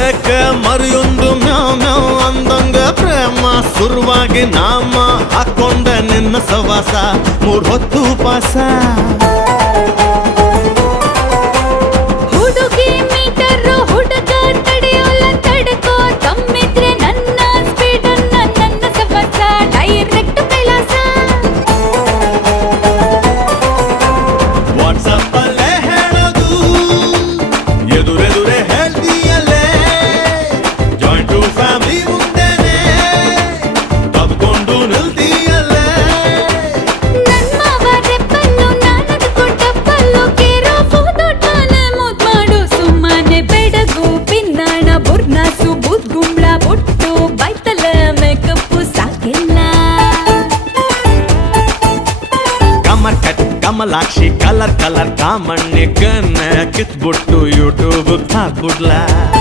ಏಕೆ ಮರಿಯೊಂದು ಮ್ಯಾವ್ ಮ್ಯಾವ್ ಅಂದಂಗ ಪ್ರೇಮ ಸುರುವಾಗಿ ನಾಮ ಹಾಕೊಂಡ ನಿನ್ನ ಸವಾಸ 3 ಹೊತ್ತು ಪಾಸ ಹುಡುಗಿ ಮೀಟರ್ ಹುಡುಗ ತಡೆಯೋಲ್ಲ ತಡ್ಕೋ ತಮ್ಮಿದ್ರೆ ನನ್ನ ಸ್ಪೀಡ್ ನನ್ನ ಸವಾಸ ಡೈರೆಕ್ಟ್ ಕೈಲಾಸ ವಾಟ್ಸಪ್ ಅಲ್ಲೇ ಹೇಳೋದು ಎದುರೆದುರೆ ಹೇಳ್ತೀಯಲ್ಲೇ ಜಾಯಿಂಟ್ ಫ್ಯಾಮಿಲಿ ಮುಂದೆನೆ ತಬ್ಕೊಂಡು ನಿಲ್ತೀಯಲ್ಲೇ ನನ್ ಮಾವ ರೆಪ್ಪಲ್ಲು ನಾನದು ಕೊಟ್ಟಪ್ಪಲ್ಲು ಕೇರೋ ಫೋಟೋಟನೆ ಮುದ್ ಮಾಡು ಸುಮ್ಮನೆ ಬೆಡಗು ಪಿನ್ನಾಣ ಬುರ್ನಾಸು ಬೂದ್ ಗುಂಬ್ಳ ಬೊಟ್ಟು ಬೈತಲ ಮೇಕಪ್ಪು ಸಾಕಿಲ್ಲ ಕಮರ್ ಕಟ್ ಕಮಲಾಕ್ಷಿ ಕಲರ್ ಕಾಮಣ್ಣಿ ಕನ್ನ ಕಿತ್ಬಿಟ್ಟು ಯೂಟ್ಯೂಬ್ ಹಾಕ್ಬಿಡ್ಲಾ